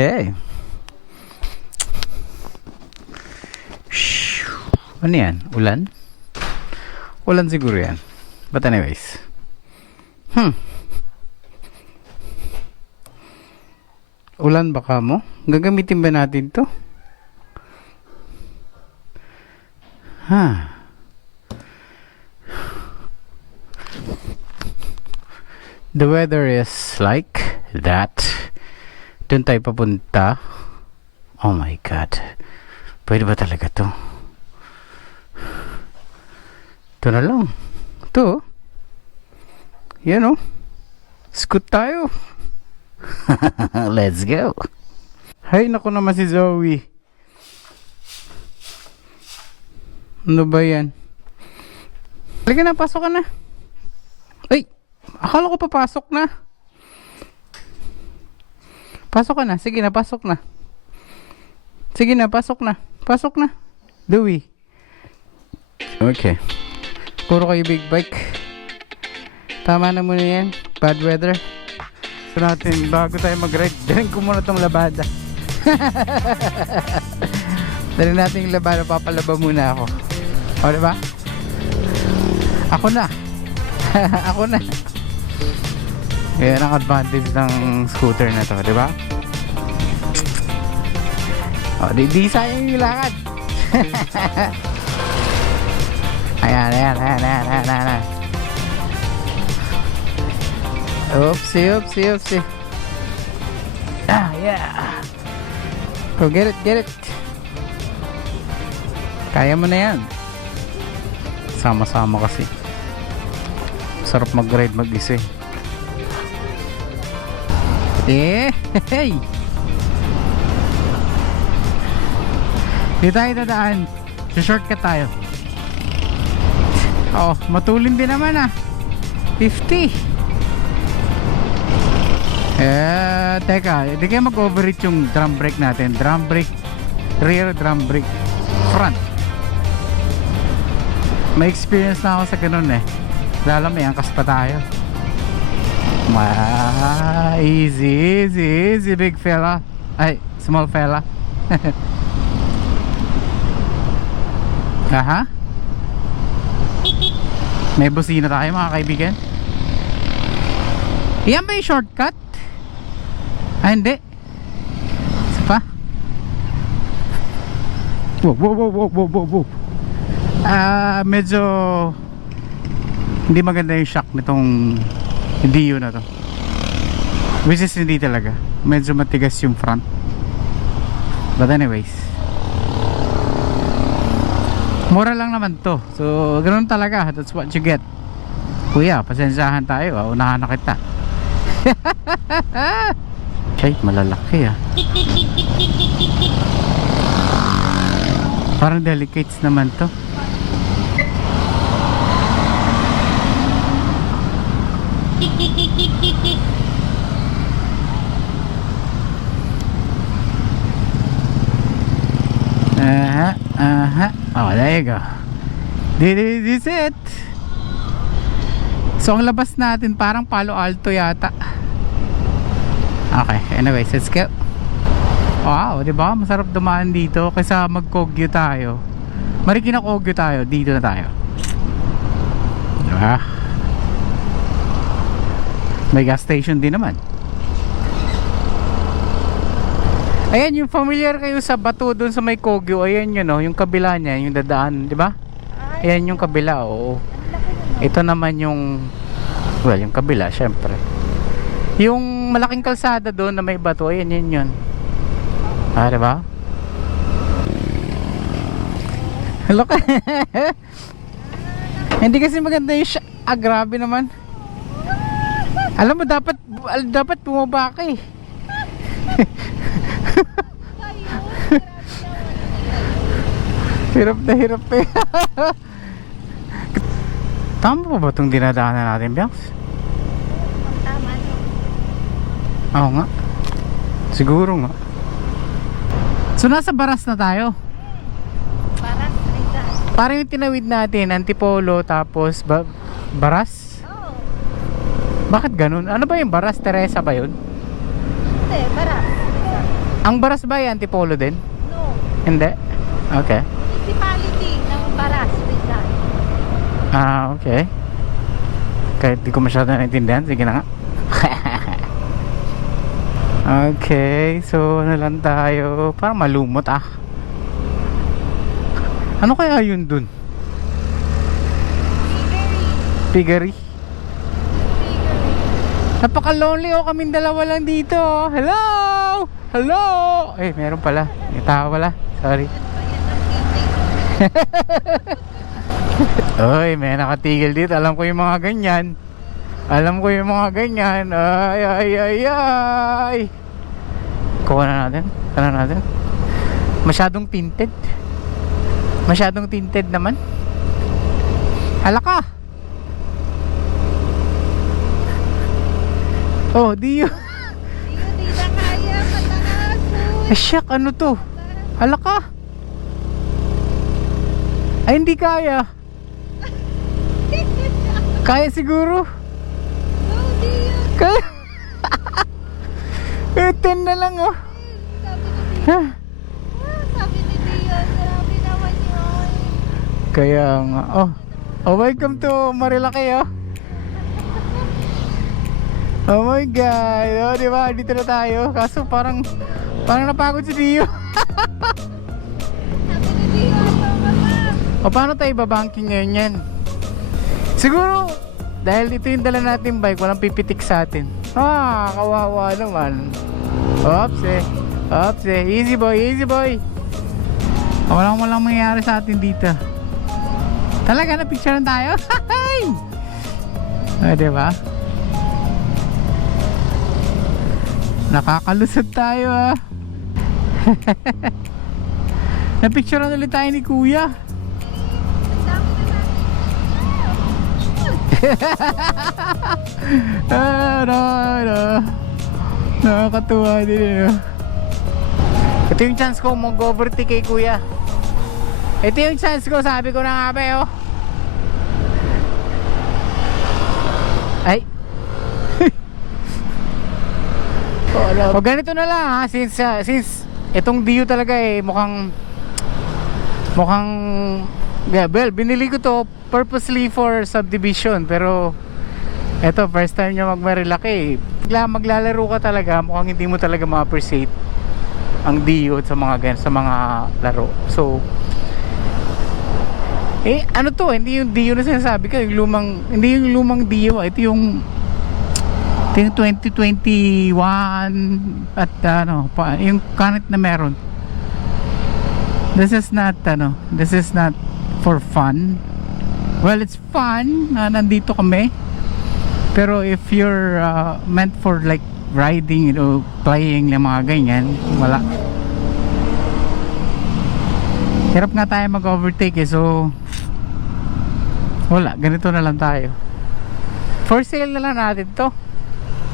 Okay. Ano yan? Ulan? Ulan siguro yan. But anyways. Hmm. Ulan baka mo? Gagamitin ba natin to? Ha. The weather is like that. Doon tayo papunta. Oh my God. Pwede ba talaga to? Ito na lang. Ito. oh. Yan oh. Scoot tayo. Let's go. Hay, naku naman si Zoe. Ano ba yan? Halika na, pasok ka na. Ay, akala ko papasok na. Pasok ka na. Sige na, pasok na. Sige na, pasok na. Pasok na. Dewey. Okay. Puro kayo big bike. Tama na muna yan. Bad weather. So natin, bago tayo mag-ride, dalhin ko muna tong labada. dalhin natin yung labada, papalaba muna ako. O, diba? Ako na. ako na. Yan ang advantage ng scooter na to, di ba? O, di, di sayang yung lakad. ayan, ayan, ayan, ayan, ayan, ayan. Oopsie, oopsie, oopsie. Ah, yeah. Go get it, get it. Kaya mo na yan. Sama-sama kasi. Sarap mag-ride mag-isa eh. Eh, hey! Di tayo dadaan. shortcut tayo. Oh, matulin din naman ah. 50. Eh, teka, hindi kayo mag-overreach yung drum brake natin. Drum brake, rear drum brake, front. May experience na ako sa ganun eh. Lalo may angkas pa tayo. Ma, easy, easy, easy, big fella. Ay, small fella. Aha. May busina tayo mga kaibigan. Yan ba yung shortcut? Ah, hindi. Isa pa? Wow, wow, wow, wow, wow, wow, wow. Ah, medyo hindi maganda yung shock nitong Dio na to. Which is hindi talaga. Medyo matigas yung front. But anyways. Mura lang naman to. So, ganoon talaga. That's what you get. Kuya, pasensyahan tayo. Ah. Unahan na kita. Ay, malalaki ah. Parang delicates naman to. Aha, aha. Oh, there you go. This is it. So, ang labas natin parang Palo Alto yata. Okay, anyways, let's go. Wow, di ba? Masarap dumaan dito kaysa mag-Kogyo tayo. Mariki na Kogyo tayo, dito na tayo. Di ba? May gas station din naman. Ayan, yung familiar kayo sa bato doon sa may Kogyo, ayan yun oh, yung kabila niya, yung dadaan, di ba? Ayan yung kabila, oo. Ito naman yung, well, yung kabila, syempre. Yung malaking kalsada doon na may bato, ayan yun yun. Ah, di ba? Hello ka. Hindi kasi maganda yung siya. Ah, grabe naman. Alam mo, dapat, dapat bumaba ka eh. hirap na hirap eh. Tama pa ba itong dinadaanan natin, Bianx? Tama. Oo nga. Siguro nga. So nasa baras na tayo. Parang rita. Parang yung tinawid natin, Antipolo tapos ba Baras? Oo. Bakit ganun? Ano ba yung Baras? Teresa ba yun? Hindi, parang. Ang Baras ba ay Antipolo din? No. Hindi? Okay. Municipality ng Baras, Rizal. Ah, okay. Kahit di ko masyado naintindihan, sige na nga. okay, so ano lang tayo? Parang malumot ah. Ano kaya yun dun? Piggery? Napaka-lonely oh, kaming dalawa lang dito. oh. Hello! Hello! Eh, meron pala. May tao pala. Sorry. Oy, may nakatigil dito. Alam ko yung mga ganyan. Alam ko yung mga ganyan. Ay, ay, ay, ay. Kuha na natin. Kuha na natin. Masyadong tinted. Masyadong tinted naman. Hala ka. Oh, di yun. Hindi na kaya, mataas. Eh, shuck, ano to? Hala ka. Ay, hindi kaya. Kaya siguro. Kaya. eh, 10 na lang oh. Ha? Kaya nga. Oh. Oh, welcome to Marilaki oh. Oh my God. Oh, di ba? Dito na tayo. Kaso parang parang napagod si Dio. O paano tayo babanking ngayon yan? Siguro, dahil ito yung dala natin bike, walang pipitik sa atin. Ah, kawawa naman. Oops eh. Oops eh. Easy boy, easy boy. Walang walang mangyayari sa atin dito. Talaga na picture tayo? Ah, di ba? Nakakalusot tayo ah. Napicturean ulit tayo ni Kuya. Ah, no, no. Nakakatuwa din eh. Ito yung chance ko mag-overtake kay kuya. Ito yung chance ko, sabi ko na nga ba oh. Ay. o ganito na lang ha, since, ah, since itong Dio talaga eh, mukhang mukhang yeah, well, binili ko to purposely for subdivision pero eto first time niya magmarilaki Bigla maglalaro ka talaga mukhang hindi mo talaga ma-appreciate ang Dio sa mga sa mga laro. So eh ano to hindi yung Dio na sinasabi ko yung lumang hindi yung lumang Dio yung ito yung 2021 at ano pa, yung current na meron. This is not ano this is not for fun. Well it's fun na nandito kami. Pero if you're uh, meant for like riding you know playing ng mga ganyan wala. Hirap nga tayo mag overtake eh so wala. Ganito na lang tayo. For sale na lang natin to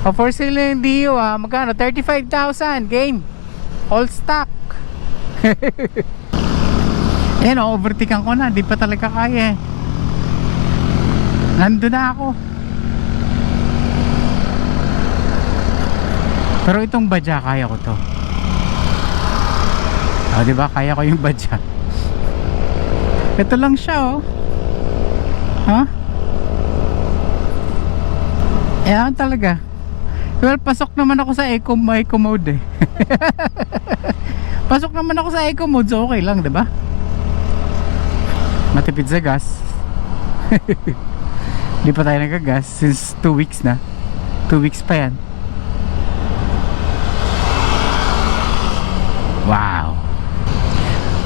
o for sale yung Dio ah magkano 35,000 game all stock Ayan, oh, overtakean ko na. Di pa talaga kaya eh. Nandun na ako. Pero itong badya, kaya ko to. Oh, di ba? Kaya ko yung badya. Ito lang siya, oh. Ha? Ayan talaga. Well, pasok naman ako sa eco, eco mode eh. pasok naman ako sa eco mode, so okay lang, di ba? matipid sa gas. Hindi pa tayo nagagas since 2 weeks na. 2 weeks pa yan. Wow.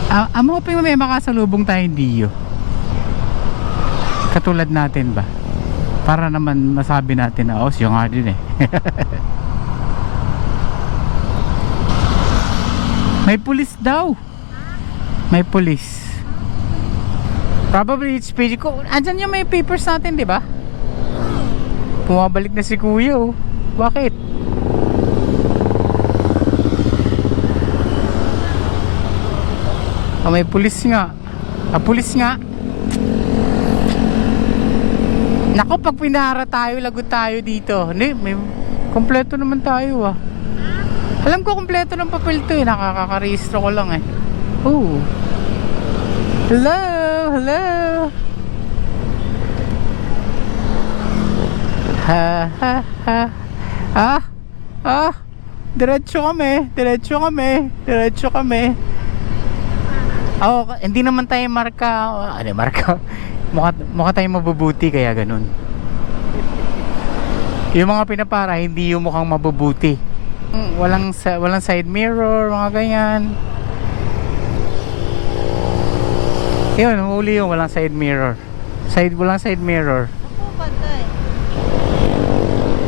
Ah, I'm hoping may makasalubong tayong Dio katulad natin ba? Para naman masabi natin na oh siya nga din eh may pulis daw may pulis Probably it's pretty cool. Andyan yung may papers natin, di ba? Pumabalik na si Kuya, oh. Bakit? Ah, may pulis nga. Ah, pulis nga. Nako, pag pinara tayo, lagot tayo dito. Hindi, may kompleto naman tayo, ah. Alam ko kompleto ng papel to eh. Nakakakarehistro ko lang eh. Oh. Hello, hello. Ha ha ha. Ah, ah. Diretso kami, diretso kami, diretso kami. Oh, hindi naman tayo marka, ano marka? Mukha, mukha tayo mabubuti kaya ganun. Yung mga pinapara, hindi yung mukhang mabubuti. Walang walang side mirror, mga ganyan. Yun, huli yung walang side mirror. Side, walang side mirror.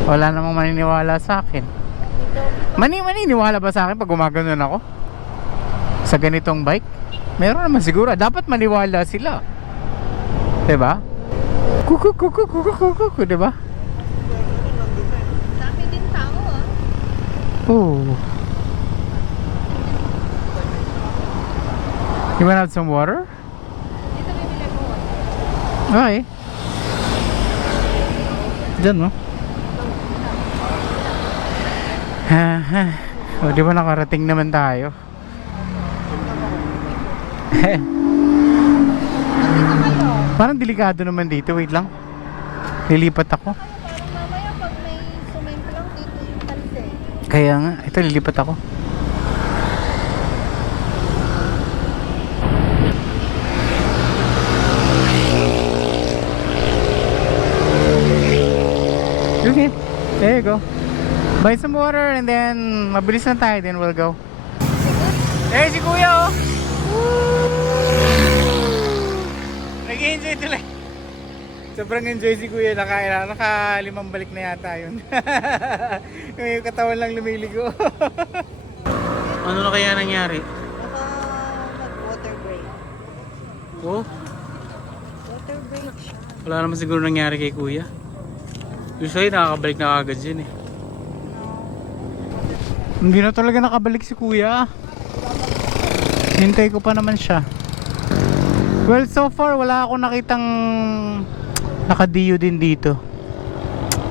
Wala namang maniniwala sa akin. Mani, maniniwala ba sa akin pag gumaganon ako? Sa ganitong bike? Meron naman siguro. Dapat maniwala sila. 'Di ba? Kuku kuku kuku kuku kuku, 'di ba? dami din tao ah. Oh. You wanna have some water? Okay. Diyan mo. Ha, ha. O, di ba nakarating naman tayo? Parang delikado naman dito. Wait lang. Lilipat ako. Mamaya pag may sumento lang dito yung talse. Kaya nga, ito lilipat ako. Okay, there you go. Buy some water and then mabilis na tayo, then we'll go. Eh, si Kuya oh! Nag-enjoy tuloy. Sobrang enjoy si Kuya. Naka, naka limang balik na yata yun. yung katawan lang lumiligo. ano na kaya nangyari? Baka mag-water break. Oh, Water break siya. wala naman siguro nangyari kay Kuya. Usually nakakabalik na agad yun eh. Hindi na talaga nakabalik si Kuya. Hintay ko pa naman siya. Well, so far wala akong nakitang nakadiyo din dito.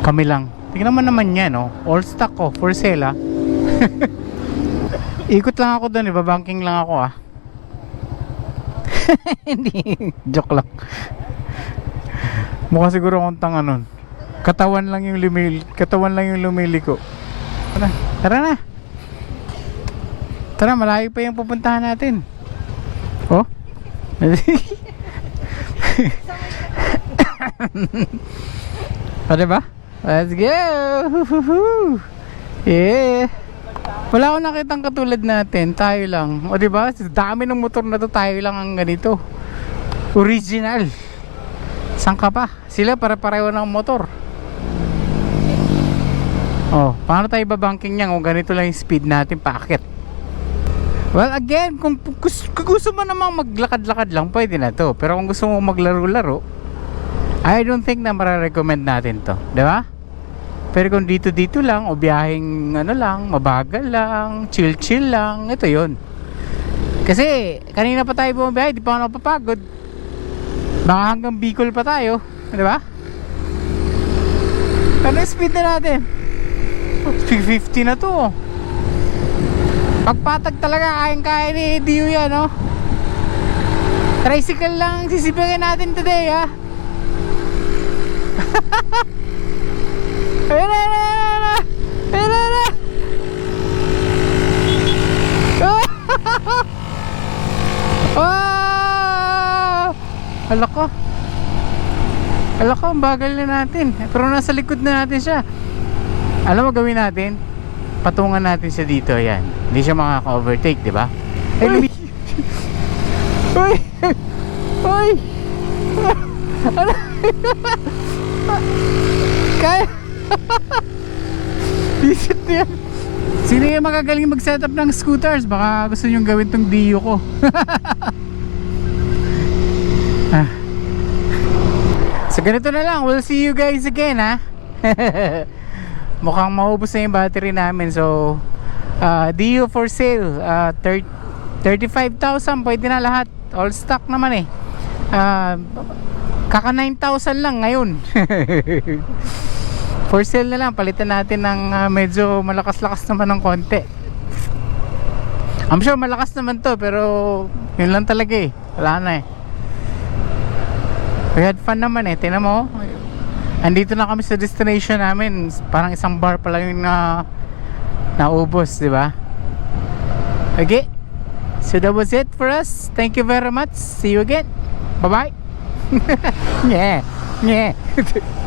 Kami lang. Tingnan mo naman yan, oh. All stock ko, for sale, ah. Ikot lang ako doon, ibabanking lang ako, ah. Hindi, joke lang. Mukha siguro akong tanga nun. Katawan lang yung lumil, katawan lang yung lumili ko. Tara, tara na. Tara, malayo pa yung pupuntahan natin. Oh? o, diba? Let's go! Yeah! Wala akong nakitang katulad natin. Tayo lang. O, diba? Dami ng motor na to, tayo lang ang ganito. Original. Saan ka pa? Sila para-pareho ng motor. Oh, paano tayo babanking niyan kung ganito lang yung speed natin paakit? Well, again, kung, kung, gus- kung gusto mo namang maglakad-lakad lang, pwede na to. Pero kung gusto mo maglaro-laro, I don't think na mararecommend natin to. Di ba? Pero kung dito-dito lang, o biyaheng ano lang, mabagal lang, chill-chill lang, ito yon. Kasi, kanina pa tayo bumabiyahe, di pa ako napapagod. Baka hanggang Bicol pa tayo. Di ba? Ano speed na natin? 50 na to. Oh. Pagpatag talaga, kayang-kaya ni Dio yan, no? Tricycle lang sisibigin natin today, ha? Ayun ayun ayun! Ayun ayun na! Ah! Hala ko. Hala ko, ang bagal na natin. Pero nasa likod na natin siya. Alam mo gawin natin? Patungan natin siya dito, ayan. Hindi siya makaka-overtake, di ba? Ay, lumi... Uy! Uy! Ano? Kaya... Visit niya. Sino yung magagaling mag-setup ng scooters? Baka gusto nyong gawin tong Dio ko. ah. So ganito na lang. We'll see you guys again ha. Mukhang maubos na yung battery namin. So uh, Dio for sale. Uh, thir- 35,000 pwede na lahat. All stock naman eh. Uh, kaka 9,000 lang ngayon. for sale na lang. Palitan natin ng uh, medyo malakas-lakas naman ng konti. I'm sure malakas naman to pero yun lang talaga eh. Wala na eh. We had fun naman eh. Tingnan mo. Andito na kami sa destination namin. Parang isang bar pa lang yung na naubos, di ba? Okay. So that was it for us. Thank you very much. See you again. Bye-bye. yeah. Yeah.